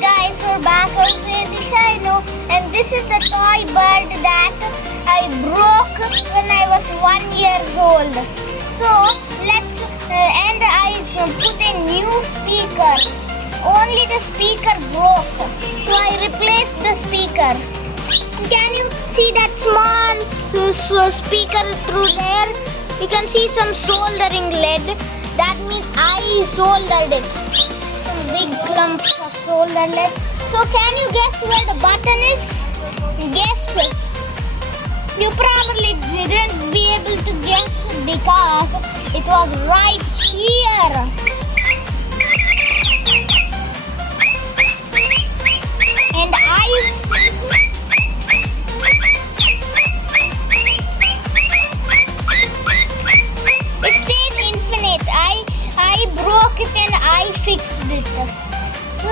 guys, we're back on Crazy Shino, and this is the toy bird that I broke when I was 1 year old. So and I put a new speaker. Only the speaker broke, so I replaced the speaker. Can you see that small speaker through there? You can see some soldering lead. That means I soldered it. Some big clumps of solder lead. So can you guess where the button is? Guess. You probably didn't be able to guess because it was right here.